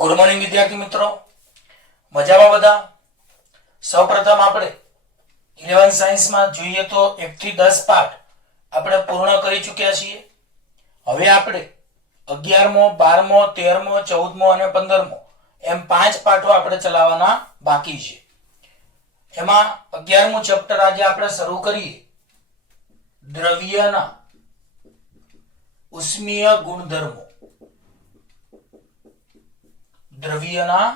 Good morning વિદ્યાર્થી મિત્રો, મજામાં બધા? સૌપ્રથમ આપણે 11 સાયન્સમાં જોઈએ તો 1 થી 10 પાઠ આપણે પૂર્ણ કરી ચૂક્યા છીએ. હવે આપણે 11મો, 12મો, 13મો, 14મો અને 15મો એમ 5 પાઠો આપણે ચલાવવાના બાકી છે. એમાં 11મું ચેપ્ટર આજે આપણે શરૂ કરીએ. દ્રવ્યના ઉષ્મીય ગુણધર્મો. દ્રવ્યના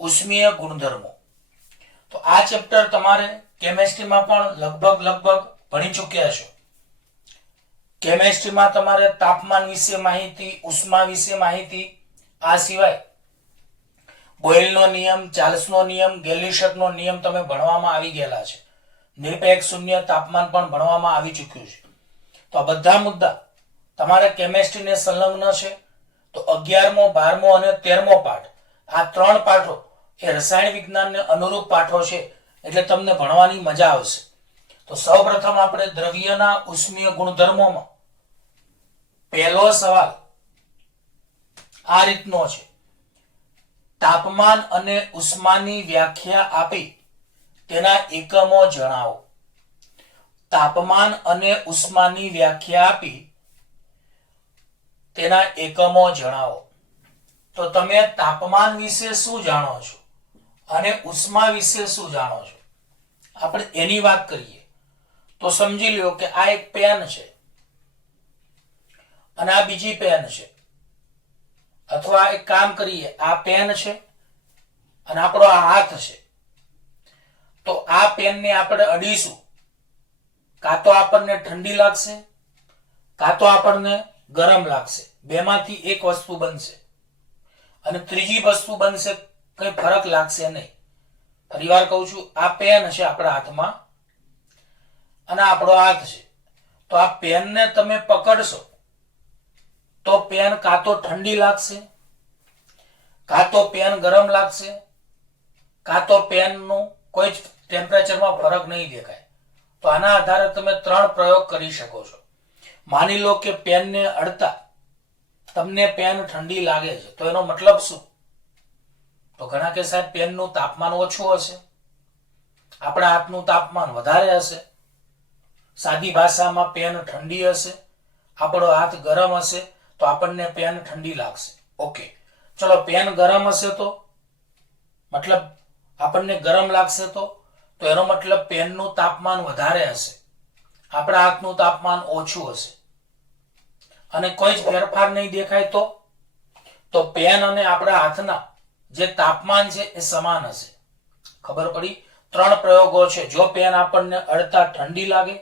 ઉષ્મીય ગુણધર્મો. તો આ ચેપ્ટર તમારે કેમેસ્ટ્રીમાં પણ લગભગ ભણી ચૂક્યા છો. કેમેસ્ટ્રીમાં તમારે તાપમાન વિશે માહિતી, ઉષ્મા વિશે માહિતી, આ સિવાય બોયલનો નિયમ, ચાર્લ્સનો નિયમ, ગેલિશકનો નિયમ તમે ભણવામાં આવી ગયેલા છે. નિરપેક્ષ શૂન્ય તાપમાન પણ ભણવામાં આવી ચૂક્યું છે. તો આ બધા મુદ્દા તમારે કેમેસ્ટ્રીને સંલગ્ન છે. તો 11મો, 12મો અને 13મો પાઠ, આ 3 પાઠો એ રસાયણ વિજ્ઞાનને અનુરૂપ પાઠો છે, એટલે તમને ભણવાની મજા આવશે. તો સૌપ્રથમ આપણે દ્રવ્યના ઉષ્મીય ગુણધર્મોમાં પહેલો સવાલ આ રીતનો છે. તાપમાન અને ઉષ્માની વ્યાખ્યા આપી તેના એકમો જણાવો. તાપમાન અને ઉષ્માની વ્યાખ્યા આપી તેના એકમો જણાવો. તો તમે તાપમાન વિશે શું જાણો છો અને ઉષ્મા વિશે શું જાણો છો, આપણે એની વાત કરીએ. તો સમજી લ્યો કે આ એક પેન છે અને આ બીજી પેન છે. અથવા એક કામ કરીએ, આ પેન છે અને આપણો આ હાથ છે. તો આ પેનને આપણે અડીશું, કાં તો આપણને ઠંડી લાગશે, કાં તો આપણને ગરમ લાગશે. બેમાંથી એક વસ્તુ બનશે અને ત્રીજી વસ્તુ બનશે, કઈ ફરક લાગશે નહીં. ફરીવાર કહું છું, આ પેન છે આપણા હાથમાં અને આપણો હાથ છે. તો આ પેનને તમે પકડશો તો પેન કાં તો ઠંડી લાગશે, કાં તો પેન ગરમ લાગશે, કાં તો પેનનું કોઈ જ ટેમ્પરેચરમાં ફરક નહીં દેખાય. તો આના આધારે તમે 3 પ્રયોગ કરી શકો છો. માની લો કે પેનને અડતા તમને પેન ઠંડી લાગે છે, તો એનો મતલબ શું? તો ઘણા કે સાહેબ પેનનું તાપમાન ઓછું હશે, આપણા હાથનું તાપમાન વધારે હશે. સાદી ભાષામાં પેન ઠંડી હશે, આપણો હાથ ગરમ હશે, તો આપણને પેન ઠંડી લાગશે. ઓકે, ચલો પેન ગરમ હશે તો મતલબ આપણને ગરમ લાગશે, તો એનો મતલબ પેનનું તાપમાન વધારે હશે, આપણા હાથનું તાપમાન ઓછું હશે અને કોઈ જ ફેરફાર નહીં દેખાય. તો પેન અને આપણા હાથના જે તાપમાન છે એ સમાન હશે. ખબર પડી? 3 પ્રયોગો છે. જો પેન આપણને અડતા ઠંડી લાગે,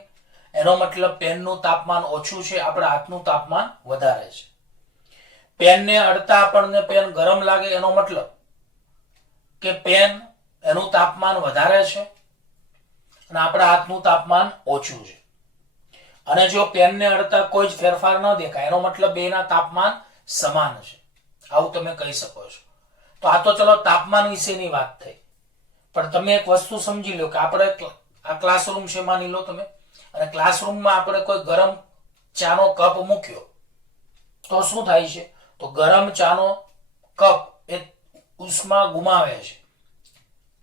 એનો મતલબ પેનનું તાપમાન ઓછું છે, આપણા હાથનું તાપમાન વધારે છે. પેનને અડતા આપણને પેન ગરમ લાગે, એનો મતલબ કે પેન એનું તાપમાન વધારે છે અને આપણા હાથનું તાપમાન ઓછું છે. અને જો પેનને અડતા કોઈ જ ફેરફાર ન દેખાય, એનો મતલબ બેના તાપમાન સમાન છે. આવું તમે કહી શકો છો. તો આ તો ચલો તાપમાન વિશેની વાત થઈ. પણ તમે એક વસ્તુ સમજી લો કે આપણે આ ક્લાસરૂમ છે માની લો તમે, અને ક્લાસરૂમમાં આપણે કોઈ ગરમ ચાનો કપ મૂક્યો, તો શું થાય છે? તો ગરમ ચાનો કપ એ ઉષ્મા ગુમાવે છે.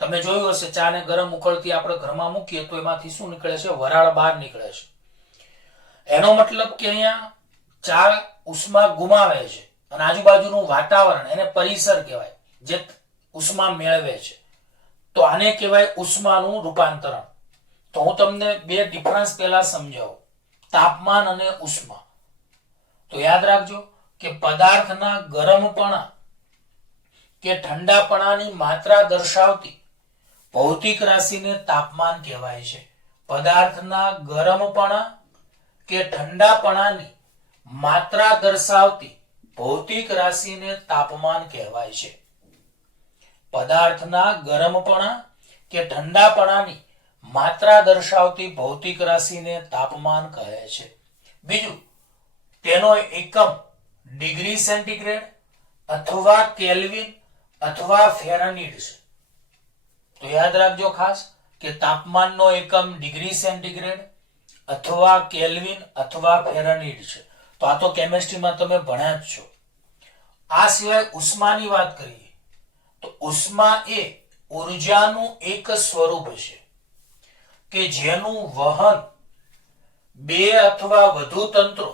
તમે જોયું હશે, ચાને ગરમ ઉકળતી આપણે ઘરમાં મૂકીએ તો એમાંથી શું નીકળે છે? વરાળ બહાર નીકળે છે. એનો મતલબ કે અહીંયા ચા ઉષ્મા ગુમાવે છે અને આજુબાજુનું વાતાવરણ, એને પરિસર કહેવાય, જે ઉષ્મા મેળવે છે. તો આને કહેવાય ઉષ્માનું રૂપાંતરણ. તો હું તમને 2 ડિફરન્સ પહેલા સમજાવું, તાપમાન અને ઉષ્મા. તો યાદ રાખજો કે પદાર્થના ગરમપણા કે ઠંડાપણાની માત્રા દર્શાવતી ભૌતિક રાશિને તાપમાન કહેવાય છે. પદાર્થના ગરમપણા કે ઠંડાપણાની માત્રા દર્શાવતી ભૌતિક રાશિને તાપમાન કહેવાય છે. પદાર્થના ગરમપણા કે ઠંડાપણાની માત્રા દર્શાવતી ભૌતિક રાશિને તાપમાન કહે છે. બીજું, તેનો એકમ ડિગ્રી સેન્ટીગ્રેડ અથવા કેલ્વિન અથવા ફેરનહીટ છે. તો યાદ રાખજો ખાસ કે તાપમાનનો એકમ ડિગ્રી સેન્ટીગ્રેડ અથવા કેલ્વિન અથવા ફેરનહીટ છે. તો આ તો કેમિસ્ટ્રીમાં તમે ભણ્યા જ છો. આ સિવાય ઉષ્માની વાત કરીએ તો ઉષ્મા એ ઉર્જાનું એક સ્વરૂપ છે કે જેનું વહન બે અથવા વધુ તંત્રો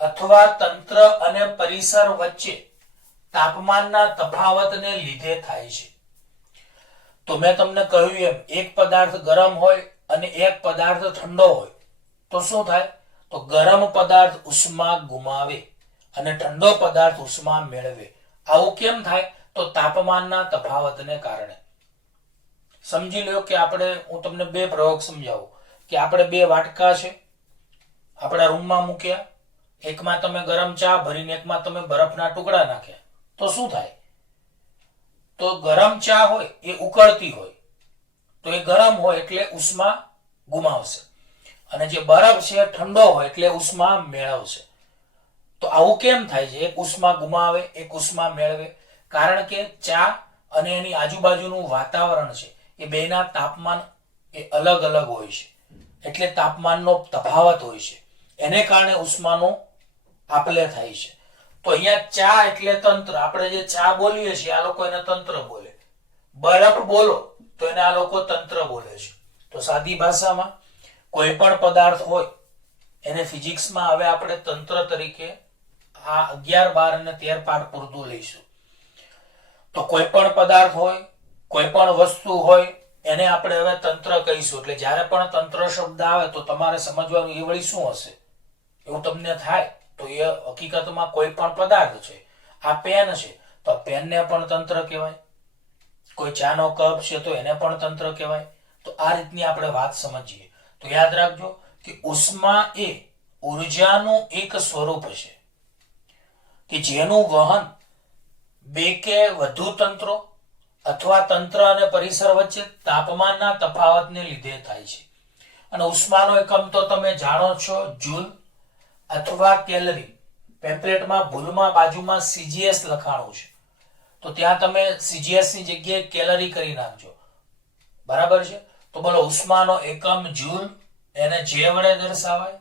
અથવા તંત્ર અને પરિસર વચ્ચે તાપમાનના તફાવતને લીધે થાય છે. તો મેં તમને કહ્યું એમ એક પદાર્થ ગરમ હોય અને એક પદાર્થ ઠંડો હોય તો શું થાય? તો ગરમ પદાર્થ ઉષ્મા ગુમાવે અને ઠંડો પદાર્થ ઉષ્મા મેળવે. આવું કેમ થાય? તો તાપમાનના તફાવતને કારણે. સમજી લો કે હું તમને બે પ્રયોગ સમજાવું કે આપણે બે વાટકા છે આપણા રૂમમાં મૂક્યા, એકમાં તમે ગરમ ચા ભરીને એકમાં તમે બરફના ટુકડા નાખ્યા તો શું થાય? તો ગરમ ચા હોય એ ઉકળતી હોય તો એ ગરમ હોય એટલે ઉષ્મા ગુમાવશે અને જે બરફ છે ઠંડો હોય એટલે ઉષ્મા મેળવશે. તો આવું કેમ થાય છે? એક ઉષ્મા ગુમાવે એક ઉષ્મા મેળવે. કારણ કે ચા અને એની આજુબાજુનું વાતાવરણ છે એ બેના તાપમાન એ અલગ અલગ હોય છે એટલે તાપમાનનો તફાવત હોય છે, એને કારણે ઉષ્માનો આપલે થાય છે. તો અહીંયા ચા એટલે તંત્ર. આપણે જે ચા બોલીએ છીએ આ લોકો એને તંત્ર બોલે. બરફ બોલો તો એને આ લોકો તંત્ર બોલે છે. તો સાદી ભાષામાં કોઈ પણ પદાર્થ હોય એને ફિઝિક્સમાં હવે આપણે તંત્ર તરીકે આ 11, 12 અને 13 પાઠ પૂરતું લઈશું. તો કોઈ પણ પદાર્થ હોય કોઈ પણ વસ્તુ હોય એને આપણે હવે તંત્ર કહીશું. એટલે જ્યારે પણ તંત્ર શબ્દ આવે તો તમારે સમજવાનું એ વળી શું હશે એવું તમને થાય તો એ હકીકતમાં કોઈ પણ પદાર્થ છે. આ પેન છે તો પેનને પણ તંત્ર કહેવાય. કોઈ ચાનો કપ છે તો એને પણ તંત્ર કહેવાય. તો આ રીતની આપણે વાત સમજીએ તો યાદ રાખજો કે ઉષ્મા એ ઉર્જાનું એક સ્વરૂપ છે કે જેનું વહન બે કે વધુ તંત્રો અથવા તંત્ર અને પરિસર વચ્ચે તાપમાનના તફાવતને લીધે થાય છે. અને ઉષ્માનો એકમ તો તમે જાણો છો, જૂલ અથવા કેલરી. પેમ્પલેટમાં ભૂલમાં બાજુમાં સીજીએસ લખાણું છે તો ત્યાં તમે સીજીએસ ની જગ્યાએ કેલરી કરી નાખજો. બરાબર છે? તો બોલો ઉષ્માનો એકમ જૂલ, એને જે વડે દર્શાવાય,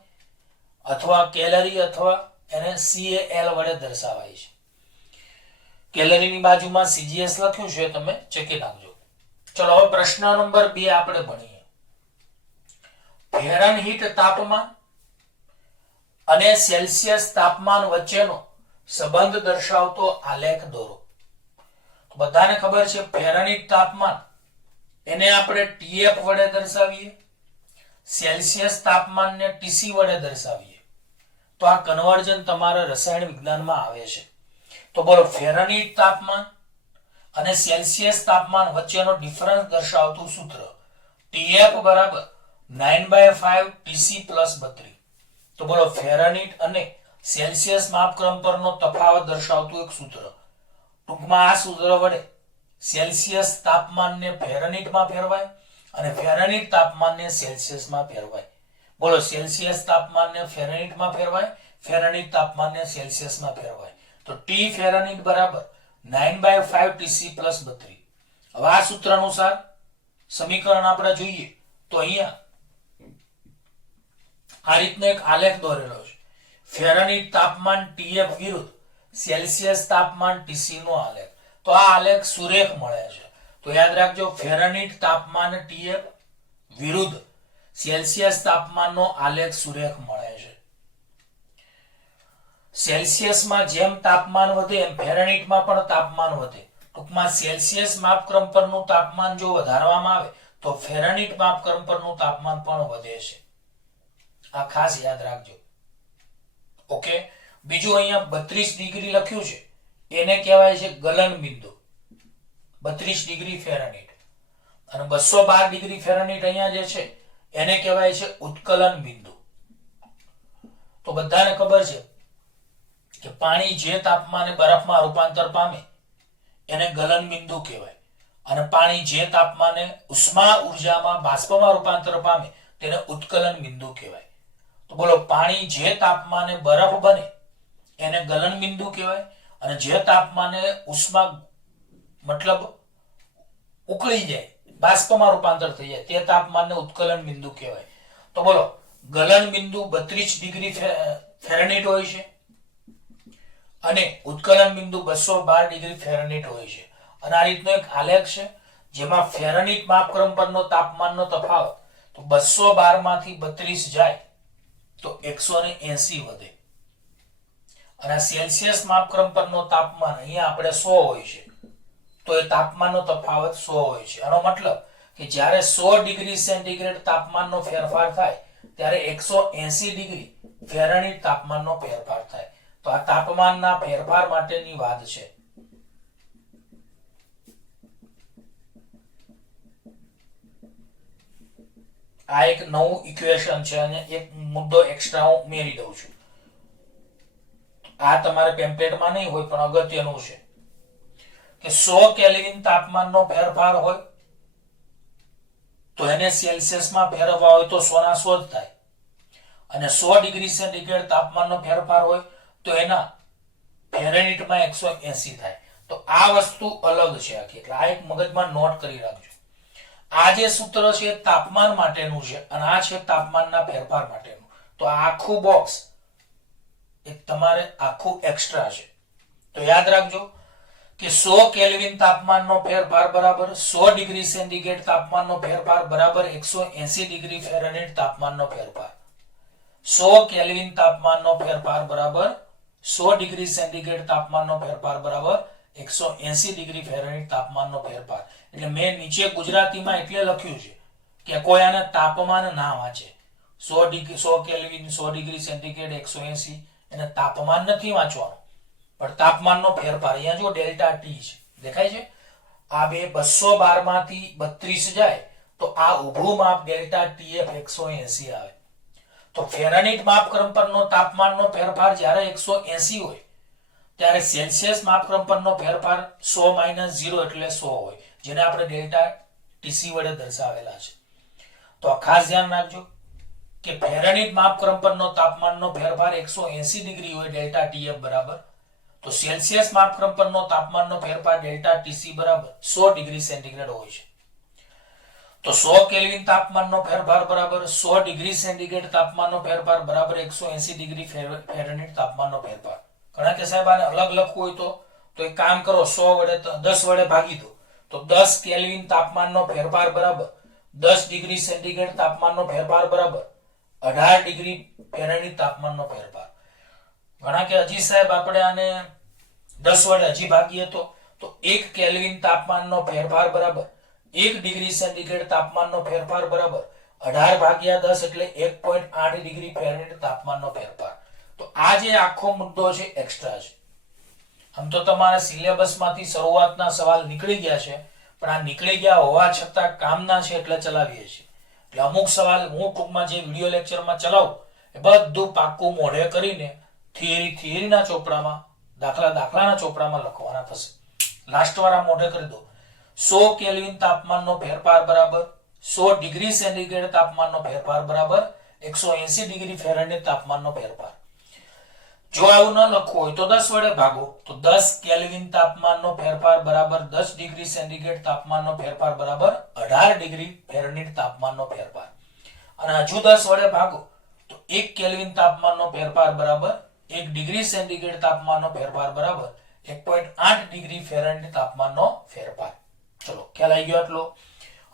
અથવા કેલરી અથવા એને CAL વડે દર્શાવાય છે. કેલરીની બાજુમાં સીજીએસ લખ્યું છે, તમે ચેકી નાખજો. ચલો હવે પ્રશ્ન નંબર 2 આપણે ભણીએ. ફેરનહીટ તાપમાન અને સેલ્સિયસ તાપમાન વચ્ચેનો સંબંધ દર્શાવતો આલેખ દોરો. બધાને ખબર છે ફેરનહીટ તાપમાન એને આપણે TF વડે દર્શાવીએ, સેલ્સિયસ તાપમાનને TC વડે દર્શાવીએ. તો આ કન્વર્જન તમારા રસાયણ વિજ્ઞાનમાં આવે છે. તો બોલો ફેરનહીટ તાપમાન અને સેલ્સિયસ તાપમાન વચ્ચેનો ડિફરન્સ દર્શાવતું સૂત્ર TF બરાબર 9/5 TC + 32. તો બોલો ફેરનહીટ અને સેલ્સિયસ માપક્રમ પરનો તફાવત દર્શાવતું એક સૂત્ર. ટૂંકમાં આ સૂત્ર વડે સેલ્સિયસ તાપમાનને ફેરનહીટમાં ફેરવાય અને ફેરનહીટ તાપમાનને સેલ્સિયસમાં ફેરવાય. બોલો સેલ્સિયસ તાપમાનને ફેરનહીટમાં ફેરવાય, ફેરનહીટ તાપમાનને સેલ્સિયસમાં ફેરવાય. તો T ફેરનહીટ બરાબર 9/5 TC + 32. હવે આ સૂત્ર અનુસાર સમીકરણ આપણે જોઈએ તો અહીંયા આ રીતનો એક આલેખ દોરેલો છે. ફેરનહીટ તાપમાન TF વિરુદ્ધ સેલ્સિયસ તાપમાન TC નો આલેખ. તો આ આલેખ સુરેખ મળે છે. તો યાદ રાખજો ફેરનહીટ તાપમાન TF વિરુદ્ધ સેલ્સિયસ તાપમાનનો આલેખ સુરેખ મળે છે. સેલ્સિયસમાં જેમ તાપમાન વધે એમ ફેરનહીટમાં પણ તાપમાન વધે. ટૂંકમાં સેલ્સિયસ માપક્રમ પરનું તાપમાન જો વધારવામાં આવે તો ફેરનહીટ માપક્રમ પરનું તાપમાન પણ વધે છે. આ ખાસ યાદ રાખજો. ઓકે, બીજું અહીંયા 32 ડિગ્રી લખ્યું છે એને કહેવાય છે ગલન બિંદુ. 32 ડિગ્રી ફેરનહીટ અને 212 ડિગ્રી ફેરનહીટ અહીંયા જે છે એને કહેવાય છે ઉત્કલન બિંદુ. તો બધાને ખબર છે કે પાણી જે તાપમાને બરફમાં રૂપાંતર પામે એને ગલન બિંદુ કહેવાય અને પાણી જે તાપમાને ઉષ્મા ઉર્જામાં બાષ્પમાં રૂપાંતર પામે તેને ઉત્કલન બિંદુ કહેવાય. તો બોલો પાણી જે તાપમાને બરફ બને એને ગલન બિંદુ કહેવાય અને જે તાપમાને ઉષ્મા મતલબ ઉકળી જાય, બાષ્પમાં રૂપાંતર થઈ જાય તે તાપમાનને ઉત્કલન બિંદુ કહેવાય. તો બોલો ગલન બિંદુ 32 ડિગ્રી ફેરનહીટ હોય છે અને ઉત્કલન બિંદુ 212 ડિગ્રી ફેરનહીટ હોય છે. અને આ રીતનો એક આલેખ છે જેમાં ફેરનહીટ માપક્રમ પરનો તાપમાનનો તફાવત તો 212 માંથી 32 જાય તો 180 વધે. અને સેલ્સિયસ માપક્રમ પરનો તાપમાન અહીંયા આપણે 100 હોય છે તો એ તાપમાનનો તફાવત 100 હોય છે. આનો મતલબ કે જ્યારે 100 ડિગ્રી સેન્ટીગ્રેડ તાપમાનનો ફેરફાર થાય ત્યારે 180 ડિગ્રી ફેરનહીટ તાપમાનનો ફેરફાર થાય. તો આ તાપમાનના ફેરફાર માટેની વાત છે. આ એક નવું ઇક્વેશન છે અને એક મુદ્દો એક્સ્ટ્રા હું ઉમેરી દઉં છું. આ તમારે પેમ્પલેટમાં નહીં હોય પણ અગત્યનું છે કે 100 કેલ્વિન તાપમાનનો ફેરફાર હોય તો એને સેલ્સિયસમાં ફેરવવા હોય તો 100 ના 100 જ થાય. અને 100 ડિગ્રી સેન્ટીગ્રેડ તાપમાનનો ફેરફાર હોય તો એના ફેરનહીટમાં 180 થાય. તો આ વસ્તુ અલગ છે આખી. એટલે આ એક મગજમાં નોટ કરી રાખજો. આ જે સૂત્ર છે એ તાપમાન માટેનું છે અને આ છે તાપમાનના ફેરફાર માટેનું. તો આ આખું બોક્સ એક તમારે આખું એક્સ્ટ્રા છે. તો યાદ રાખજો કે 100 કેલ્વિન તાપમાનનો ફેરફાર બરાબર 100 ડિગ્રી સેન્ટીગ્રેડ તાપમાનનો ફેરફાર બરાબર 180 ડિગ્રી ફેરનહીટ તાપમાનનો ફેરફાર. 100 કેલ્વિન તાપમાનનો ફેરફાર બરાબર 100 ડિગ્રી સેન્ટીગ્રેડ તાપમાનનો ફેરફાર બરાબર 180 ડિગ્રી ફેરનહીટ તાપમાનનો ફેરફાર. એટલે મેં નીચે ગુજરાતીમાં એટલે લખ્યું છે કે કોઈ આને તાપમાન ના વાંચે. 100 કેલ્વિન 100 ડિગ્રી સેન્ટીગ્રેડ 180 એને તાપમાન નથી વાંચવાનું પણ તાપમાનનો ફેરફાર. અહીંયા જો ડેલ્ટા ટી છે દેખાય છે. આ બે 212 માંથી 32 જાય તો આ ઉભું માપ ડેલ્ટા ટીએફ 180 આવે. તો ફેરનહીટ માપક્રમ પરનો તાપમાનનો ફેરફાર જ્યારે 180 હોય ત્યારે સેલ્સિયસ માપક્રમ પરનો ફેરફાર 100 - 0 એટલે 100 હોય જેને આપણે ડેલ્ટા ટીસી વડે દર્શાવેલા છે. તો ખાસ ધ્યાન રાખજો કે ફેરનહીટ માપક્રમ પરનો તાપમાનનો ફેરફાર 180 ડિગ્રી હોય ડેલ્ટા ટીએફ બરાબર તો સેલ્સિયસ માપક્રમ પરનો તાપમાનનો ફેરફાર ડેલ્ટા ટીસી બરાબર 100 ડિગ્રી સેન્ટીગ્રેડ હોય છે. તો 100 કેલ્વિન તાપમાનનો ફેરફાર બરાબર 100 ડિગ્રી સેન્ટીગ્રેડ તાપમાનનો ફેરફાર બરાબર 180 ડિગ્રી ફેરનહીટ તાપમાનનો ફેરફાર. ઘણા કે સાહેબ આને અલગ લખવું હોય તો એક કામ કરો 100 વડે 10 વડે ભાગી દો તો 10 કેલ્વિન તાપમાનનો ફેરફાર બરાબર 10 ડિગ્રી સેન્ટીગ્રેડ તાપમાનનો ફેરફાર બરાબર 18 ડિગ્રી ફેરનહીટ તાપમાનનો ફેરફાર. ઘણા કે હજી સાહેબ આપણે આને 10 વડે હજી ભાગીએ તો 1 કેલ્વિન તાપમાનનો ફેરફાર બરાબર 1 ડિગ્રી સેન્ટીગ્રેડ તાપમાનનો ફેરફાર બરાબર 18 ભાગ્યા 10 એટલે 1.8 ડિગ્રી ફેરનહીટ તાપમાનનો ફેરફાર. તો આ જે આખો મુદ્દો છે એક્સ્ટ્રા છે. આમ તો તમારા સિલેબસમાંથી શરૂઆતના સવાલ નીકળી ગયા છે પણ આ નીકળી ગયા હોવા છતાં કામના છે એટલે ચલાવીએ છીએ. એટલે અમુક સવાલ હું ટૂંકમાં જે વિડિયો લેક્ચરમાં ચલાવું એ બધું પાક્કું મોઢે કરીને થિયરીના ચોપડામાં દાખલાના ચોપડામાં લખવાના થશે. લાસ્ટ વાળા મોઢે કરી દો. 100 કેલ્વિન તાપમાનનો ફેરફાર બરાબર 100 ડિગ્રી સેન્ટીગ્રેડ તાપમાનનો ફેરફાર બરાબર 180 ડિગ્રી ફેરનહીટ તાપમાનનો ફેરફાર. જો આવું ન લખવું હોય તો 10 વડે ભાગો તો 10 કેલ્વિન તાપમાનનો ફેરફાર બરાબર 10 ડિગ્રી સેન્ટીગ્રેડ તાપમાનનો ફેરફાર બરાબર 18 ડિગ્રી ફેરનહીટ તાપમાનનો ફેરફાર. અને હજુ 10 વડે ભાગો તો 1 કેલ્વિન તાપમાનનો ફેરફાર બરાબર 1 ડિગ્રી સેન્ટીગ્રેડ તાપમાનનો ફેરફાર બરાબર 1.8 ડિગ્રી ફેરનહીટ તાપમાનનો ફેરફાર. ચલો ખ્યાલ આવી ગયો આટલો.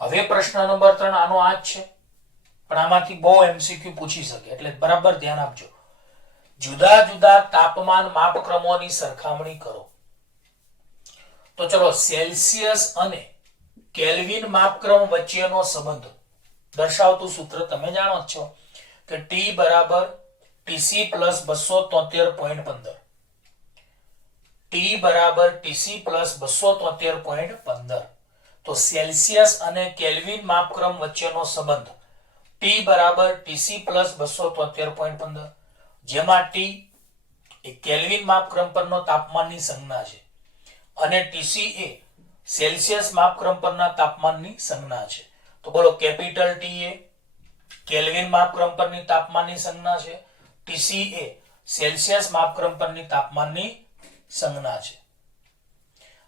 હવે પ્રશ્ન નંબર 3 આનો આ જ છે પણ આમાંથી બહુ એમસીક્યુ પૂછી શકે એટલે બરાબર ધ્યાન આપજો. જુદા જુદા તાપમાન માપક્રમોની સરખામણી કરો. તો ચલો સેલ્સિયસ અને કેલ્વિન માપક્રમ વચ્ચેનો સંબંધ દર્શાવતું સૂત્ર તમે જાણો જ છો કે T બરાબર TC પ્લસ 273.15. T બરાબર TC પ્લસ 273.15. તો સેલ્સિયસ અને કેલ્વિન માપક્રમ વચ્ચેનો સંબંધ T બરાબર TC પ્લસ 273.15 જેમાં T એ કેલ્વિન માપક્રમ પરનો તાપમાનની સંજ્ઞા છે અને TC એ સેલ્સિયસ માપક્રમ પરના તાપમાનની સંજ્ઞા છે. તો બોલો કેપિટલ T એ કેલ્વિન માપક્રમ પરની તાપમાનની સંજ્ઞા છે, TC એ સેલ્સિયસ માપક્રમ પરની તાપમાનની સંજ્ઞા છે.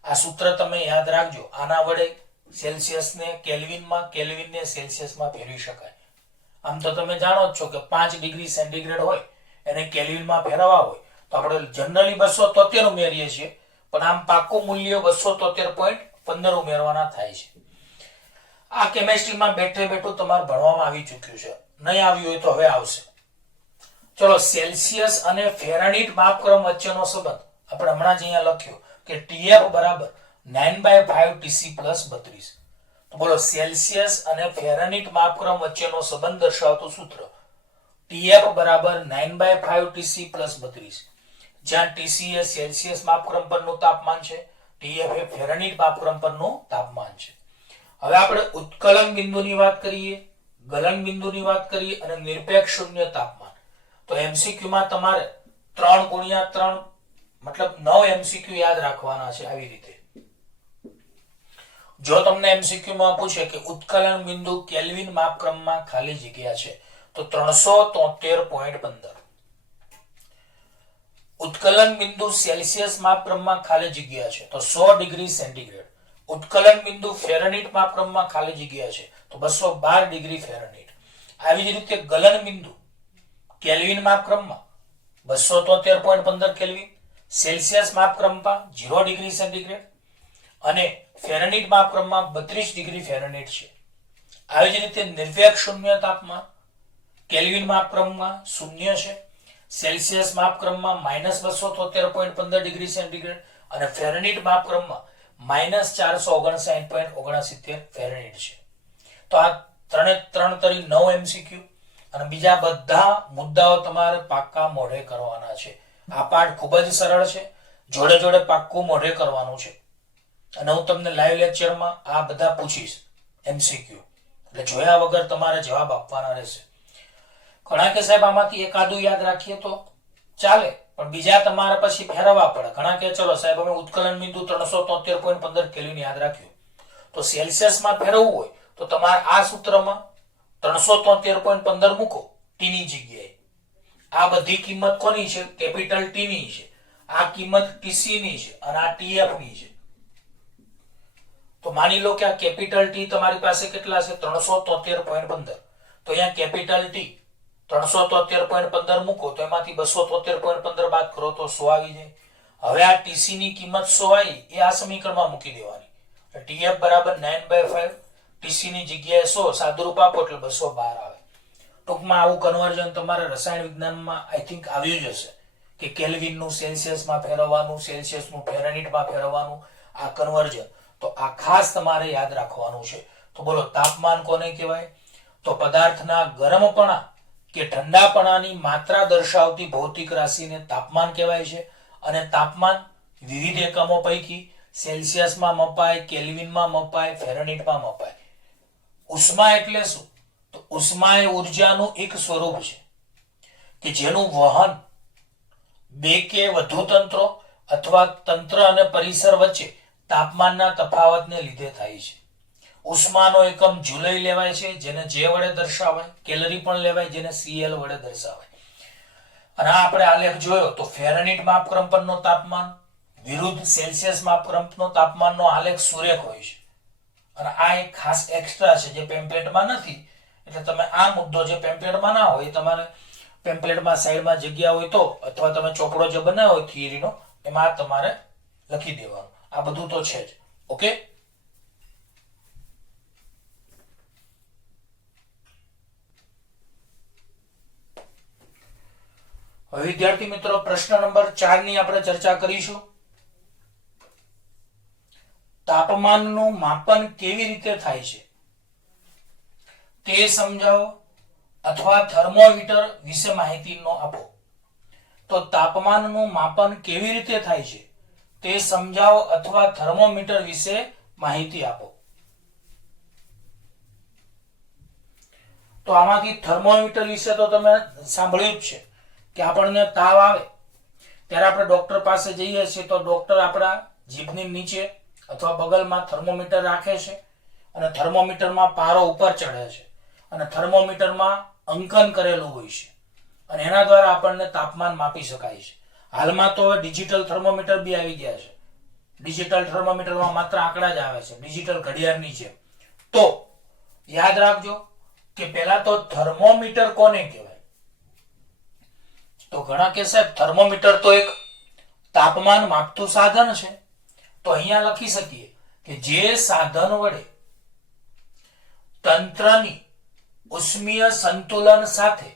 આ સૂત્ર તમે યાદ રાખજો. આના વડે સેલ્સિયસને કેલ્વિનમાં કેલ્વિનને સેલ્સિયસમાં ફેરવી શકાય. આમ તો તમે જાણો જ છો કે 5 ડિગ્રી સેન્ટીગ્રેડ હોય એને કેલ્વિનમાં ફેરવવા હોય તો આપણે જનરલી 273 ઉમેરીએ છીએ, પણ આમ પાકું મૂલ્ય 273.15 ઉમેરવાના થાય છે. આ કેમેસ્ટ્રીમાં બેઠે બેઠું તમારે ભણવામાં આવી ચૂક્યું છે. નહીં આવ્યું હોય તો હવે આવશે. ચલો, સેલ્સિયસ અને ફેરનહીટ માપક્રમ વચ્ચેનો સંબંધ આપણે હમણાં જ અહીંયા લખ્યો કે TF બરાબર 9/5 TC પ્લસ 32. તો બોલો, સેલ્સિયસ અને ફેરનહીટ માપક્રમ વચ્ચેનો સંબંધ દર્શાવતું સૂત્ર TF બરાબર 9/5 TC પ્લસ 32, જ્યાં TC એ સેલ્સિયસ માપક્રમ પરનું તાપમાન છે, TF એ ફેરનહીટ માપક્રમ પરનું તાપમાન છે. હવે આપણે ઉત્કલન બિંદુની વાત કરીએ, ગલન બિંદુની વાત કરીએ અને નિરપેક્ષ શૂન્ય તાપમાન. તો MCQ માં તમારે 3x3 મતલબ 9 MCQ યાદ રાખવાના છે. આવી રીતે જો તમને MCQ માં પૂછે કે ઉત્કલન બિંદુ કેલ્વિન માપક્રમમાં ખાલી જગ્યા છે, તો 373.15. ઉત્કલન બિંદુ સેલ્સિયસ માપક્રમમાં ખાલી જગ્યા છે, તો 100 ડિગ્રી સેન્ટીગ્રેડ. ઉત્કલન બિંદુ ફેરનહીટ માપક્રમમાં ખાલી જગ્યા છે, તો 212 ડિગ્રી ફેરનહીટ. આવી જ રીતે ગલન બિંદુ કેલ્વિન માપક્રમમાં 273.15 કેલ્વિન, સેલ્સિયસ માપક્રમમાં 0 ડિગ્રી સેન્ટીગ્રેડ અને ફેરનહીટ માપક્રમમાં 32 ડિગ્રી ફેરનહીટ છે. આવી જ રીતે નિરપેક્ષ શૂન્ય તાપમાન કેલ્વિન માપક્રમમાં 0 છે, સેલ્સિયસ માપક્રમમાં -273.15 ડિગ્રી સેન્ટીગ્રેડ અને ફેરનહીટ માપક્રમમાં -459.69 ફેરનહીટ છે. તો આ ત્રણ તરી 9 MCQ અને બીજા બધા મુદ્દાઓ તમારે પાક્કા મોઢે કરવાના છે. આ પાઠ ખૂબ જ સરળ છે, જોડે જોડે પાક્કું મોઢે કરવાનું છે. અને હું તમને લાઈવ લેક્ચરમાં આ બધા પૂછીશ MCQ, એટલે જોયા વગર તમારે જવાબ આપવાના રહેશે. ઘણા કે સાહેબ આમાંથી એકાદું યાદ રાખીએ તો ચાલે, પણ બીજા તમારે પછી ફેરવવા પડે. ઘણા કે ચલો સાહેબ અમે ઉત્કલન બિંદુ 373.15 કેલ્વિન યાદ રાખ્યું, તો સેલ્સિયસમાં ફેરવવું હોય તો તમારે આ સૂત્રમાં 373.15 મૂકો ટી ની જગ્યાએ. આ બધી કિંમત કોની છે? કેપિટલ T ની છે. આ કિંમત TC ની છે અને આ TF ની છે. તો માની લો કે આ કેપિટલ T તમારી પાસે કેટલા છે? 373.15. તો અહીંયા કેપિટલ T 373.15 મૂકો તો એમાંથી 273.15 બાદ કરો તો 100 આવી જાય. હવે આ TC ની કિંમત 100 આવી, એ આ સમીકરણમાં મૂકી દેવાની. TF બરાબર 9/5, TC ની જગ્યાએ 100, સાદુરૂપ આપો એટલે 212 આવે. ટૂંકમાં આવું કન્વર્ઝન તમારે રસાયણ વિજ્ઞાનમાં આઈ થિંક આવ્યું જ હશે કે કેલ્વિનનું સેલ્સિયસમાં ફેરવવાનું, સેલ્સિયસનું ફેરનહીટમાં ફેરવવાનું, આ કન્વર્ઝન. તો આ ખાસ તમારે યાદ રાખવાનું છે. તો બોલો, તાપમાન કોને કહેવાય? તો પદાર્થના ગરમપણા કે ઠંડાપણાની માત્રા દર્શાવતી ભૌતિક રાશિને તાપમાન કહેવાય છે. અને તાપમાન વિવિધ એકમો પૈકી સેલ્સિયસમાં મપાય, કેલ્વિનમાં મપાય, ફેરનહીટમાં મપાય. ઉષ્મા એટલે શું? તો ઉષ્મા એ ઉર્જાનું એક સ્વરૂપ છે કે જેનું વહન બે કે વધુ તંત્રો અથવા તંત્ર અને પરિસર વચ્ચે તાપમાનના તફાવતને લીધે થાય છે. ઉષ્માનો એકમ જુલઈ લેવાય છે, જેને J વડે દર્શાવાય. કેલરી પણ લેવાય, જેને CL વડે દર્શાવાય. અને આપણે આલેખ જોયો તો ફેરનહીટ માપક્રમ પરનો તાપમાન વિરુદ્ધ સેલ્સિયસ માપક્રમનો તાપમાનનો આલેખ સુરેખ હોય છે. અને આ એક ખાસ એક્સ્ટ્રા છે જે પેમ્પલેટમાં નથી, એટલે તમે આ મુદ્દો જે પેમ્પલેટમાં ના હોય, તમારે પેમ્પલેટમાં સાઈડમાં જગ્યા હોય તો, અથવા તમે ચોપડો જે બનાવ્યો હોય થિયરીનો, એમાં તમારે લખી દેવાનું. આ બધું તો છે જ. ઓકે, હવે વિદ્યાર્થી મિત્રો પ્રશ્ન નંબર 4 ની આપણે ચર્ચા કરીશું. તાપમાનનું માપન કેવી રીતે થાય છે તે સમજાવો અથવા થર્મોમીટર વિશે માહિતી આપો. તો તાપમાનનું માપન કેવી રીતે થાય છે તે સમજાવો અથવા થર્મોમીટર વિશે માહિતી આપો. તો આમાંથી થર્મોમીટર વિશે તો તમે સાંભળ્યું જ છે કે આપણને તાવ આવે ત્યારે આપણે ડોક્ટર પાસે જઈએ છીએ તો ડોક્ટર આપણા જીભની નીચે અથવા બગલમાં થર્મોમીટર રાખે છે અને થર્મોમીટરમાં પારો ઉપર ચડે છે અને થર્મોમીટરમાં અંકન કરેલું હોય છે અને એના દ્વારા આપણને તાપમાન માપી શકાય છે. હાલમાં તો ડિજિટલ થર્મોમીટર બી આવી ગયા છે. ડિજિટલ થર્મોમીટરમાં માત્ર આંકડા જ આવે છે, ડિજિટલ ઘડિયાળની જેમ. તો યાદ રાખજો કે પહેલા તો થર્મોમીટર કોને કહેવાય? તો ઘણા કે સાહેબ થર્મોમીટર તો એક તાપમાન માપતું સાધન છે. તો અહીંયા લખી શકીએ કે જે સાધન વડે તંત્રની ઉષ્મીય સંતુલન સાથે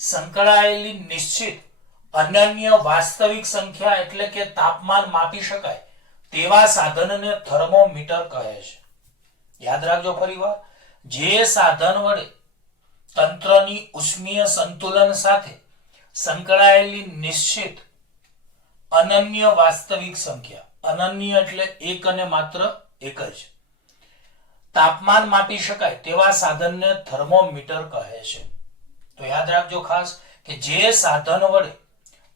સંકળાયેલી નિશ્ચિત અનન્ય વાસ્તવિક સંખ્યા એટલે કે તાપમાન માપી શકાય તેવા સાધનને થર્મોમીટર કહે છે. યાદ રાખજો ફરીવાર, જે સાધન વડે તંત્રની ઉષ્મીય સંતુલન સાથે સંકળાયેલી નિશ્ચિત અનન્ય વાસ્તવિક સંખ્યા, અનન્ય એટલે એક અને માત્ર એક જ, તાપમાન માપી શકાય તેવા સાધનને થર્મોમીટર કહે છે. તો યાદ રાખજો ખાસ કે જે સાધન વડે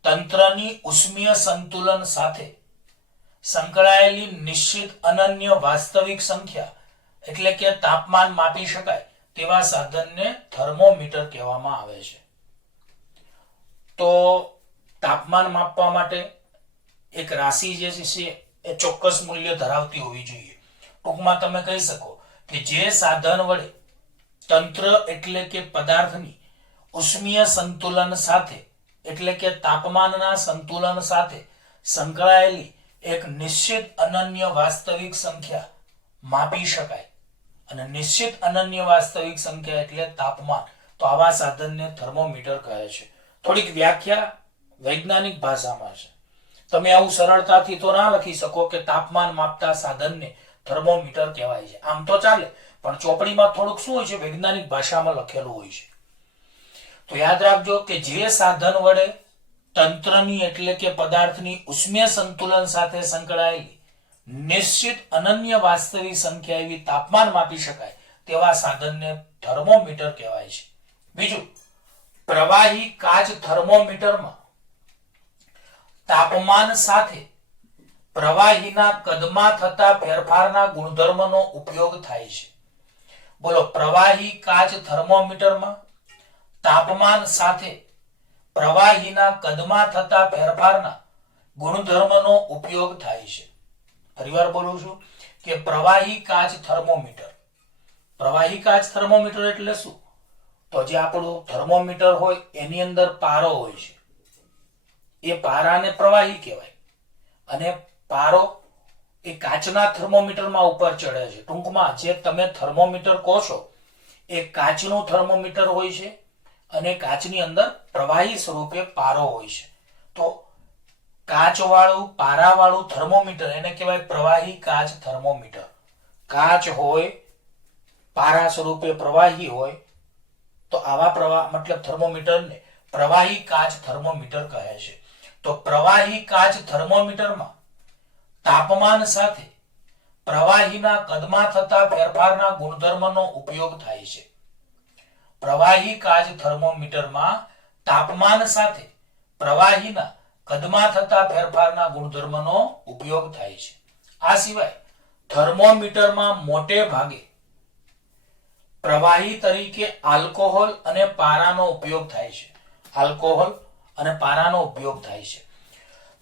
તંત્રની ઉષ્મીય સંતુલન સાથે સંકળાયેલી નિશ્ચિત અનન્ય વાસ્તવિક સંખ્યા એટલે કે તાપમાન માપી શકાય તેવા સાધનને થર્મોમીટર કહેવામાં આવે છે. તો તાપમાન માપવા માટે એક રાશિ જે છે એ ચોક્કસ મૂલ્ય ધરાવતી હોવી જોઈએ. ટૂંકમાં તમે કહી શકો કે જે સાધન વડે તંત્ર એટલે કે પદાર્થની ઉષ્મીય સંતુલન સાથે એટલે કે તાપમાનના સંતુલન સાથે સંકળાયેલી એક નિશ્ચિત અનન્ય વાસ્તવિક સંખ્યા માપી શકાય, અને નિશ્ચિત અનન્ય વાસ્તવિક સંખ્યા એટલે તાપમાન, તો આવા સાધનને થર્મોમીટર કહે છે. થોડીક વ્યાખ્યા વૈજ્ઞાનિક ભાષામાં છે. તમે આવું સરળતાથી તો ના લખી શકો કે તાપમાન માપતા સાધનને થર્મોમીટર કહેવાય છે. આમ તો ચાલે, પણ ચોપડીમાં થોડુંક શું હોય છે, વૈજ્ઞાનિક ભાષામાં લખેલું હોય છે. તો યાદ રાખજો કે જે સાધન વડે તંત્રની એટલે કે પદાર્થની ઉષ્મીય સંતુલન સાથે સંકળાયેલી નિશ્ચિત અનન્ય વાસ્તવિક સંખ્યા એવી તાપમાન માપી શકાય તેવા સાધનને થર્મોમીટર કહેવાય છે. બીજું, પ્રવાહી કાચ થર્મોમીટરમાં તાપમાન સાથે પ્રવાહીના કદમાં થતા ફેરફારના ગુણધર્મનો ઉપયોગ થાય છે. બોલો, પ્રવાહી કાચ થર્મોમીટરમાં તાપમાન સાથે પ્રવાહીના કદમાં થતા ફેરફારના ગુણધર્મનો ઉપયોગ થાય છે. ફરીવાર બોલું છું કે પ્રવાહી કાચ થર્મોમીટર. પ્રવાહી કાચ થર્મોમીટર એટલે શું? તો જે આપણું થર્મોમીટર હોય એની અંદર પારો હોય છે, એ પારાને પ્રવાહી કહેવાય, અને પારો એ કાચના થર્મોમીટરમાં ઉપર ચડે છે. ટૂંકમાં જે તમે થર્મોમીટર કહો છો એ કાચનું થર્મોમીટર હોય છે, અને કાચની અંદર પ્રવાહી સ્વરૂપે પારો હોય છે. તો કાચવાળું પારાવાળું થર્મોમીટર એને કહેવાય પ્રવાહી કાચ થર્મોમીટર. કાચ હોય, પારા સ્વરૂપે પ્રવાહી હોય, તો આવા પ્રવાહ મતલબ થર્મોમીટરને પ્રવાહી કાચ થર્મોમીટર કહે છે. તો પ્રવાહી કાચ થર્મોમીટરમાં તાપમાન સાથે પ્રવાહીના કદમાં થતા ફેરફારના ગુણધર્મનો ઉપયોગ થાય છે. પ્રવાહી કાચ થર્મોમીટરમાં તાપમાન સાથે પ્રવાહીના કદમાં થતા ફેરફારના ગુણધર્મનો ઉપયોગ થાય છે. આ સિવાય થર્મોમીટરમાં મોટે ભાગે પ્રવાહી તરીકે આલ્કોહોલ અને પારાનો ઉપયોગ થાય છે. આલ્કોહોલ અને પારાનો ઉપયોગ થાય છે.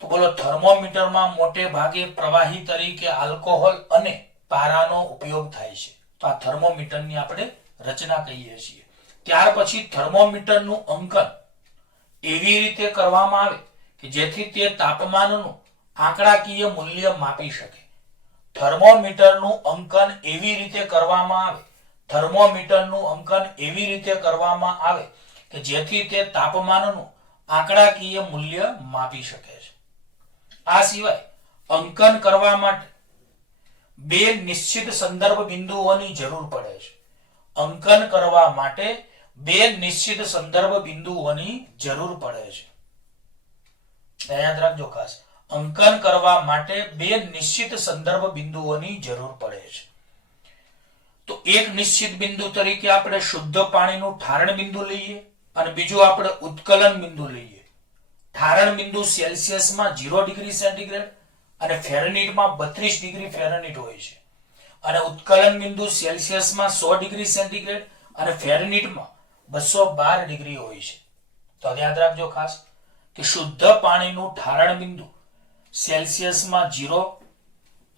તો બોલો, થર્મોમીટરમાં મોટે ભાગે પ્રવાહી તરીકે આલ્કોહોલ અને પારાનો ઉપયોગ થાય છે. તો આ થર્મોમીટરની આપણે રચના કહીએ છીએ. ત્યાર પછી થર્મોમીટરનું અંકન એવી રીતે કરવામાં આવે કે જેથી તે તાપમાનનું આંકડાકીય મૂલ્ય માપી શકે. થર્મોમીટરનું અંકન એવી રીતે કરવામાં આવે, થર્મોમીટરનું અંકન એવી રીતે કરવામાં આવે કે જેથી તે તાપમાનનું આંકડાકીય મૂલ્ય માપી શકે છે. આ સિવાય અંકન કરવા માટે બે નિશ્ચિત સંદર્ભ બિંદુઓની જરૂર પડે છે. અંકન કરવા માટે બે નિશ્ચિત સંદર્ભ બિંદુઓની જરૂર પડે છે. યાદ રાખજો ખાસ, અંકન કરવા માટે બે નિશ્ચિત સંદર્ભ બિંદુઓની જરૂર પડે છે. તો એક નિશ્ચિત બિંદુ તરીકે આપણે શુદ્ધ પાણીનું ઠારણ બિંદુ લઈએ, અને બીજું આપણે ઉત્કલન બિંદુ લઈએ. ઠારણ બિંદુ સેલ્સિયસમાં 0 ડિગ્રી સેન્ટીગ્રેડ અને ફેરનહીટમાં 32 ડિગ્રી ફેરનહીટ હોય છે, અને ઉત્કલન બિંદુ સેલ્સિયસમાં 100 ડિગ્રી સેન્ટીગ્રેડ અને ફેરનહીટમાં 212 ડિગ્રી હોય છે. તો યાદ રાખજો ખાસ કે શુદ્ધ પાણીનું ઠારણ બિંદુ સેલ્સિયસમાં 0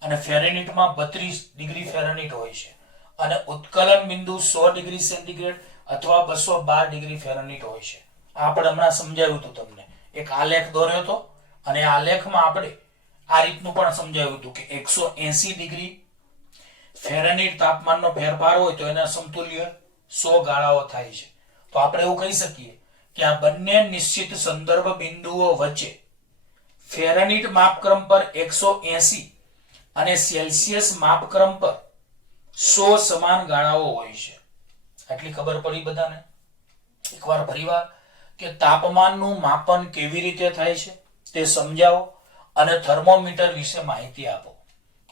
અને ફેરનહીટમાં 32 ડિગ્રી ફેરનહીટ હોય છે, અને ઉત્કલન બિંદુ 100 ડિગ્રી સેન્ટીગ્રેડ અથવા 212 ડિગ્રી ફેરનહીટ હોય છે. આપણે હમણાં સમજાવ્યું હતું તમને એક આલેખ દોર્યો હતો અને આલેખમાં આપણે આ રીતનું પણ સમજાવ્યું હતું કે 180 ડિગ્રી ફેરનહીટ તાપમાનનો ફેરફાર હોય તો એના સમતુલ્ય 100 ગાળાઓ થાય છે. તો આપણે એવું કહી શકીએ કે આ બંને નિશ્ચિત સંદર્ભ બિંદુઓ વચ્ચે ફેરનહીટ માપક્રમ પર 180 અને સેલ્સિયસ માપક્રમ પર 100 સમાન ગાળાઓ હોય છે. આટલી ખબર પડી બધાને? એકવાર ફરીવાર કે તાપમાનનું માપન કેવી રીતે થાય છે તે સમજાવો અને થર્મોમીટર વિશે માહિતી આપો.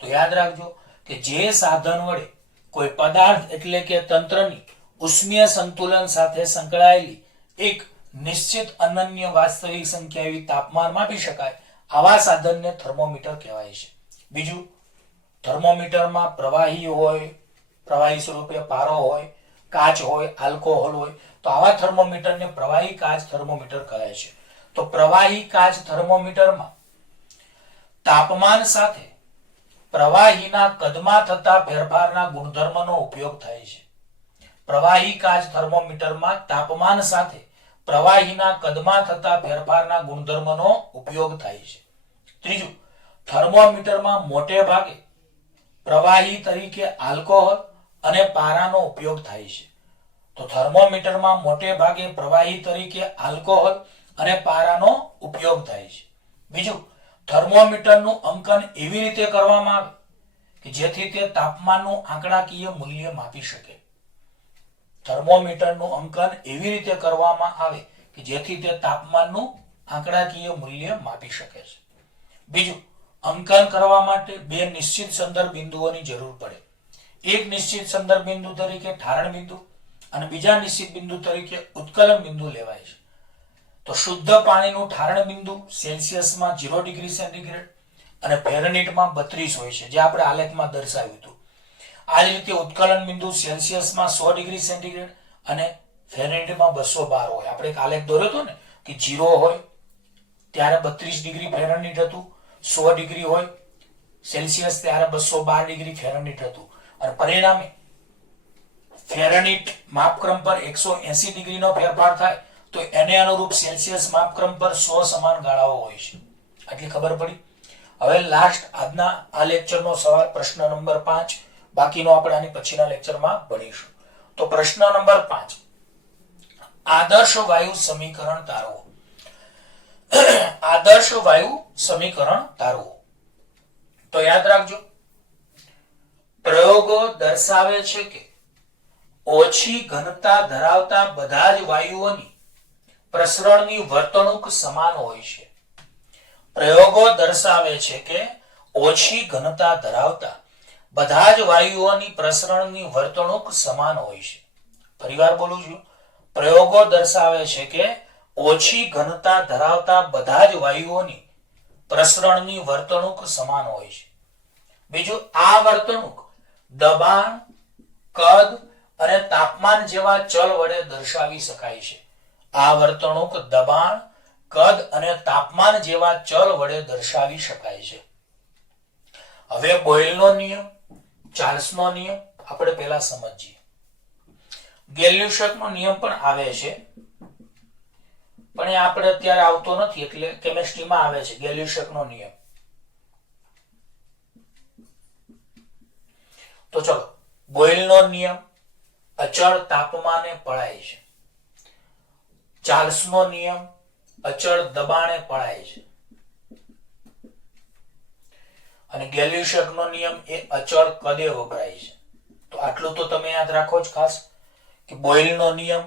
તો યાદ રાખજો કે જે સાધન વડે કોઈ પદાર્થ એટલે કે તંત્રની ઉષ્મીય સંતુલન સાથે સંકળાયેલી એક નિશ્ચિત અનન્ય વાસ્તવિક સંખ્યા એવી તાપમાન માપી શકાય, આવા સાધનને થર્મોમીટર કહેવાય છે. બીજું, થર્મોમીટરમાં પ્રવાહી હોય, પ્રવાહી સ્વરૂપે પારો હોય, કાચ હોય, આલ્કોહોલ હોય, તો આવા થર્મોમીટરને પ્રવાહી કાચ થર્મોમીટર કહે છે. તો પ્રવાહી કાચ થર્મોમીટરમાં તાપમાન સાથે પ્રવાહીના કદમાં થતા ફેરફારના ગુણધર્મનો ઉપયોગ થાય છે. પ્રવાહી કાચ થર્મોમીટરમાં તાપમાન સાથે પ્રવાહીના કદમાં થતા ફેરફારના ગુણધર્મનો ઉપયોગ થાય છે. ત્રીજું, થર્મોમીટરમાં મોટે ભાગે પ્રવાહી તરીકે આલ્કોહોલ અને પારાનો ઉપયોગ થાય છે. તો થર્મોમીટરમાં મોટે ભાગે પ્રવાહી તરીકે આલ્કોહોલ અને પારાનો ઉપયોગ થાય છે. બીજું, થર્મોમીટરનું અંકન એવી રીતે કરવામાં આવે કે જેથી તે તાપમાનનું આંકડાકીય મૂલ્ય માપી શકે. થર્મોમીટરનું અંકન એવી રીતે કરવામાં આવે કે જેથી તે તાપમાનનું આંકડાકીય મૂલ્ય માપી શકે છે. બીજું, અંકન કરવા માટે બે નિશ્ચિત સંદર્ભ બિંદુઓની જરૂર પડે. એક નિશ્ચિત સંદર્ભ બિંદુ તરીકે ઠારણ બિંદુ અને બીજા નિશ્ચિત બિંદુ તરીકે ઉત્કલન બિંદુ લેવાય છે. તો શુદ્ધ પાણીનું ઠારણ બિંદુ સેલ્સિયસમાં 0 ડિગ્રી સેન્ટીગ્રેડ અને ફેરનહીટમાં 32 હોય છે, જે આપણે આલેખમાં દર્શાવ્યું હતું. આ જ રીતે ઉત્કલન બિંદુ સેલ્સિયસમાં 100 ડિગ્રી સેન્ટીગ્રેડ અને ફેરનહીટમાં 212 હોય. આપણે એક આલેખ દોર્યો હતો ને કે 0 હોય ત્યારે 32 ડિગ્રી ફેરનહીટ હતું, 100 ડિગ્રી હોય સેલ્સિયસ ત્યારે 212 ડિગ્રી ફેરનહીટ હતું, અને પરિણામે ફેરનહીટ માપક્રમ પર 180 ડિગ્રીનો ફેરફાર થાય તો એને અનુરૂપ સેલ્સિયસ માપક્રમ પર 100 સમાન ગાળાઓ હોય છે. આટલી ખબર પડી? હવે લાસ્ટ આજના આ લેક્ચરનો સવાલ પ્રશ્ન નંબર 5, બાકીનો આપણે આની પછીના લેક્ચરમાં ભણીશું. તો પ્રશ્ન નંબર 5, આદર્શ વાયુ સમીકરણ તારવો. આદર્શ વાયુ સમીકરણ તારવો. તો યાદ રાખજો, પ્રયોગો દર્શાવે છે કે ઓછી ઘનતા ધરાવતા બધા જ વાયુઓની પ્રસરણની વર્તણૂક સમાન હોય છે. પ્રયોગો દર્શાવે છે કે ઓછી ઘનતા ધરાવતા બધા જ વાયુઓની પ્રસરણની વર્તણૂક સમાન હોય છે. ફરીવાર બોલું છું, પ્રયોગો દર્શાવે છે કે ઓછી ઘનતા ધરાવતા બધા જ વાયુઓની પ્રસરણની વર્તણૂક સમાન હોય છે. બીજું, આ વર્તણૂક દબાણ, કદ અને તાપમાન જેવા ચલ વડે દર્શાવી શકાય છે. આ વર્તણૂક દબાણ, કદ અને તાપમાન જેવા ચલ વડે દર્શાવી શકાય છે. હવે બોયલનો નિયમ, ચાર્લ્સનો નિયમ આપણે પહેલા સમજીએ. ગેલ્યુસેકનો નિયમ પણ આવે છે, પણ એ આપણે અત્યારે આવતો નથી, એટલે કેમિસ્ટ્રીમાં આવે છે ગેલ્યુસેકનો નિયમ. તો ચલો, બોયલનો નિયમ અચળ તાપમાને પળાય છે. ચાર્લ્સનો નિયમ અચળ દબાણે પળાય છે. અને ગેલ્યુસેકનો નિયમ એ અચળ કદે વપરાય છે. તો આટલું તો તમે યાદ રાખો જ ખાસ કે બોયલનો નિયમ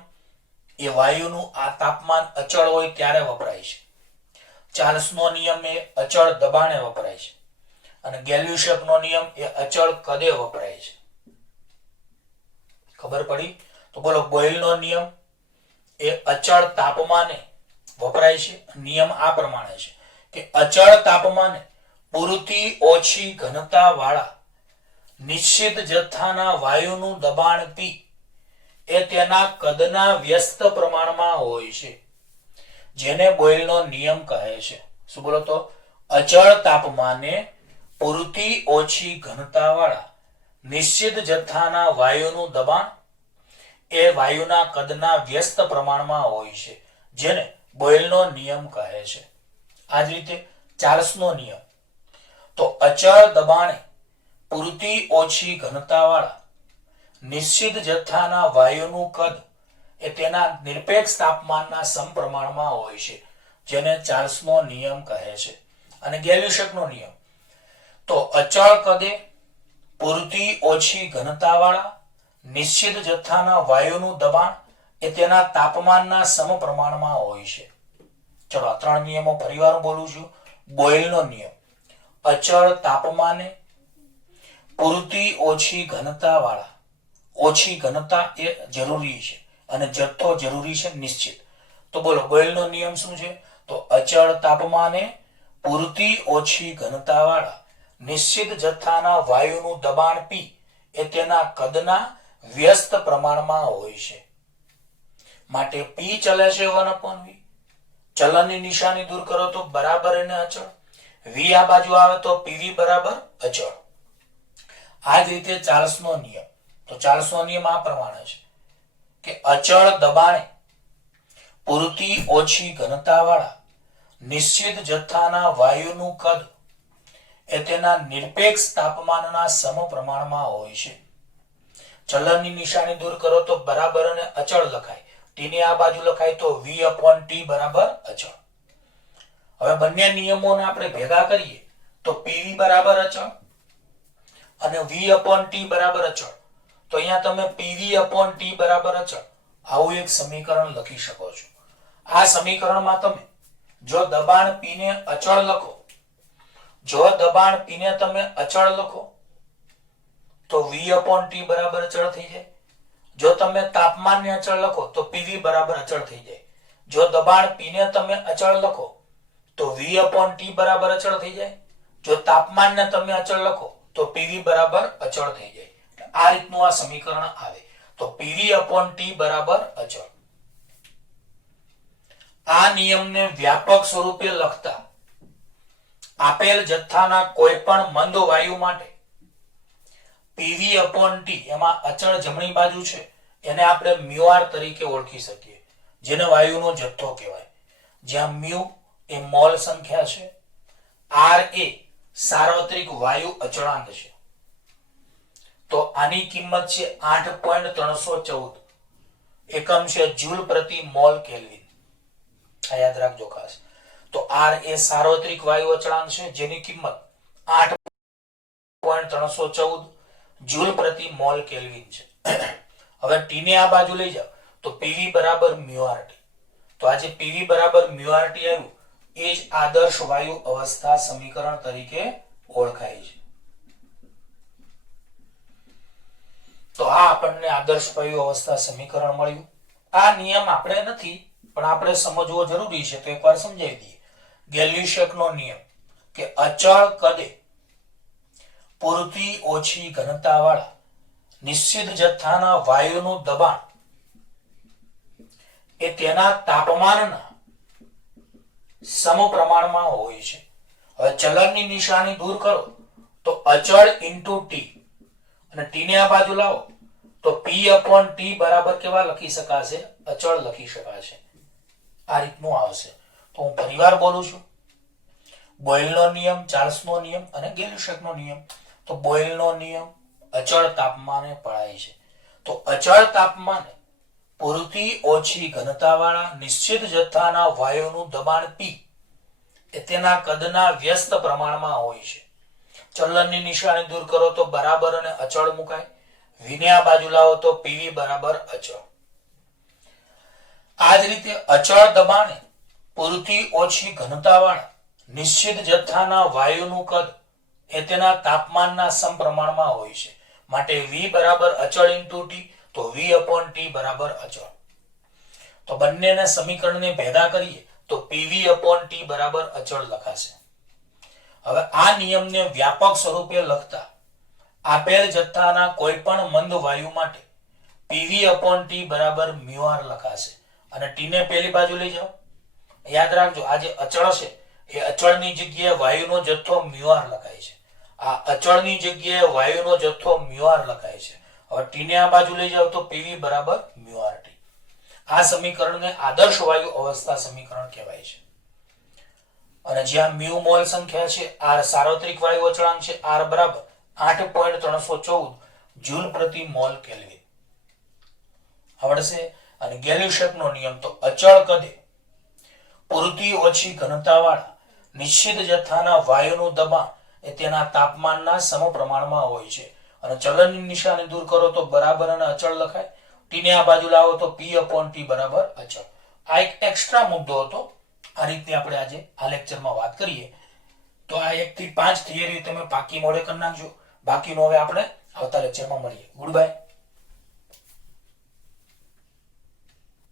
એ વાયુનું આ તાપમાન અચળ હોય ત્યારે વપરાય છે. ચાર્લ્સનો નિયમ એ અચળ દબાણે વપરાય છે. અને ગેલ્યુસેકનો નિયમ એ અચળ કદે વપરાય છે. ખબર પડી? તો બોલો, બોયલનો નિયમ એ અચળ તાપમાને વપરાય છે. નિયમ આ પ્રમાણે છે કે અચળ તાપમાને પૂરતી ઓછી ઘનતા વાળા નિશ્ચિત જથ્થાના વાયુનું દબાણ P એ તેના કદના વ્યસ્ત પ્રમાણમાં હોય છે, જેને બોયલનો નિયમ કહે છે. શું બોલો? તો અચળ તાપમાને પૂરતી ઓછી ઘનતા વાળા નિશ્ચિત જથ્થાના વાયુનું દબાણ એ વાયુના કદના વ્યસ્ત પ્રમાણમાં હોય છે, જેને બોયલનો નિયમ કહે છે. આ જ રીતે ચાર્લ્સનો નિયમ, તો અચળ દબાણે પૂરતી ઓછી ઘનતાવાળા નિશ્ચિત જથ્થાના વાયુનું કદ એ તેના નિરપેક્ષ તાપમાનના સમપ્રમાણમાં હોય છે, જેને ચાર્લ્સનો નિયમ કહે છે. અને ગેલ્યુશેકનો નિયમ, તો અચળ કદે પૂરતી ઓછી ઘનતાવાળા નિશ્ચિત જથ્થાના વાયુનું દબાણ એ તેના તાપમાનના સમપ્રમાણમાં હોય છે. ચલો આ ત્રણ નિયમો ફરીવાર બોલું છું. બોયલનો નિયમ, અચળ તાપમાને પૂરતી ઓછી ઘનતાવાળા, ઓછી ઘનતા એ જરૂરી છે અને જથ્થો જરૂરી છે નિશ્ચિત. તો બોલો બોયલનો નિયમ શું છે? તો અચળ તાપમાને પૂરતી ઓછી ઘનતાવાળા નિશ્ચિત જથ્થાના વાયુનું દબાણ પી એ તેના કદના વ્યસ્ત પ્રમાણમાં હોય છે. માટે પી ચલે છે 1/v. ચલનની નિશાની દૂર કરો તો બરાબર અને અચળ. વી આ બાજુ આવે તો પીવી બરાબર અચળ. આ જ રીતે ચાર્લ્સનો નિયમ, તો ચાર્લ્સનો નિયમ આ પ્રમાણે છે કે અચળ દબાણે પૂરતી ઓછી ઘનતાવાળા નિશ્ચિત જથ્થાના વાયુનું કદ એ તેના નિરપેક્ષ તાપમાનના સમપ્રમાણમાં હોય છે. ચલનની નિશાની દૂર કરો તો બરાબર અને અચળ લખાય. ટીની આ બાજુ લખાય તો v/t બરાબર અચળ. હવે બંને નિયમોને આપણે ભેગા કરીએ તો પીવી બરાબર અચળ અને v/t બરાબર અચળ. તો અહીંયા તમે pv/t બરાબર અચળ આવું એક સમીકરણ લખી શકો છો. આ સમીકરણમાં તમે જો દબાણ p ને અચળ લખો, જો દબાણ p ને તમે અચળ લખો તો v/t બરાબર અચળ થઈ જાય. જો તમે તાપમાનને અચળ લખો તો pv બરાબર અચળ થઈ જાય. જો દબાણ p ને તમે અચળ લખો તો v/t બરાબર અચળ થઈ જાય. જો તાપમાનને તમે અચળ લખો તો pv બરાબર અચળ થઈ જાય. આ રીતનું આ સમીકરણ આવે. તો pv/t બરાબર અચળ. આ નિયમને વ્યાપક સ્વરૂપે લખતા આપેલ જથ્થાના કોઈ પણ મંદ વાયુ માટે pv/t એમાં અચળ જમણી બાજુ છે એને આપણે μr તરીકે ઓળખી શકીએ, જેને વાયુનો જથ્થો કહેવાય. જ્યાં μ એ મોલ સંખ્યા છે, r એ સાર્વત્રિક વાયુ અચળાંક છે. તો આની કિંમત છે 8.314 એકમ છે જૂલ પ્રતિ મોલ કેલ્વિન. આ યાદ રાખજો ખાસ. તો r એ સાર્વત્રિક વાયુ અચળાંક છે જેની કિંમત 8.314 જૂલ પ્રતિ મોલ કેલ્વિન છે. હવે t ને આ બાજુ લઈ જાઓ તો pv બરાબર μrt. તો આ જે pv બરાબર μrt આવ્યું એ જ આદર્શ વાયુ અવસ્થા સમીકરણ તરીકે ઓળખાય છે. તો આ આપણને આદર્શ વાયુ અવસ્થા સમીકરણ મળ્યું. આ નિયમ આપણે નથી પણ આપણે સમજવો જરૂરી છે, તો એકવાર સમજાવી દઈએ. ગેલ્યુશેકનો નિયમ કે અચળ કદે પૂરતી ઓછી ઘનતાવાળા નિશ્ચિત જથ્થાના વાયુનું દબાણ એ તેના તાપમાનના સમપ્રમાણમાં હોય છે. હવે ચલનની નિશાની દૂર કરો તો અચળ ઇન્ટુ ટી અને ટી ને આ બાજુ લાવો તો p/t બરાબર કેવા લખી શકાશે? અચળ લખી શકાશે. આ રીતનું આવશે. તો હું ફરીવાર બોલું છું. બોયલનો નિયમ, ચાર્લ્સનો નિયમ અને ગેલ્યુશેકનો નિયમ. તો બોયલનો નિયમ અચળ તાપમાને પળાય છે. તો અચળ તાપમાને પૂરતી ઓછી ઘનતાવાળા નિશ્ચિત જથ્થાના વાયુનું દબાણ p એ તેના કદના વ્યસ્ત પ્રમાણમાં હોય છે. ચલનની નિશાની દૂર કરો તો બરાબર અને અચળ મુકાય. v ને આ બાજુ લાવો તો pv બરાબર અચળ. આ જ રીતે અચળ દબાણે પૂરતી ઓછી ઘનતાવાળા નિશ્ચિત જથ્થાના વાયુનું કદ એ તેના તાપમાનના સમપ્રમાણમાં હોય છે. માટે v બરાબર અચળ ઇન્ટુ t, તો v/t બરાબર અચળ. તો બંનેના સમીકરણને ભેગા કરીએ તો pv/t બરાબર અચળ લખાશે. હવે આ નિયમને વ્યાપક સ્વરૂપે લખતા આપેલ જથ્થાના કોઈ પણ મંદ વાયુ માટે pv/t બરાબર μr લખાશે. અને t ને પેલી બાજુ લઈ જાઓ. યાદ રાખજો આ જે અચળ છે એ અચળની જગ્યાએ વાયુનો જથ્થો μr લખાય છે. આ અચળની જગ્યાએ વાયુનો જથ્થો μr લખાય છે. હવે t ને આ બાજુ લઈ જાઓ તો pv બરાબર μrt. આ સમીકરણને આદર્શ વાયુ અવસ્થા સમીકરણ કહેવાય છે. અને જ્યાં મ્યુ મોલ સંખ્યા છે, આર સાર્વત્રિક વાયુ અચળાંક છે, આર બરાબર 8.314 જૂલ પ્રતિ મોલ કેલ્વિન આવડશે. અને ગેલ્યુશેકનો નિયમ તો અચળ કદે પૂરતી ઓછી ઘનતાવાળા નિશ્ચિત જથ્થાના વાયુનું દબાણ એ તેના તાપમાનના સમપ્રમાણમાં હોય છે. અને ચલનની નિશાની દૂર કરો તો બરાબર અને અચળ લખાય. ટી ને આ બાજુ લાવો તો P/T બરાબર અચળ. આ એક એક્સ્ટ્રા મુદ્દો હતો. આ રીતે આપણે આજે આ લેક્ચરમાં વાત કરીએ. તો આ 1 થી 5 થિયરી તમે પાકી મોડે કરી નાખજો. બાકીનો હવે આપણે આવતા લેક્ચરમાં મળીએ. Good bye.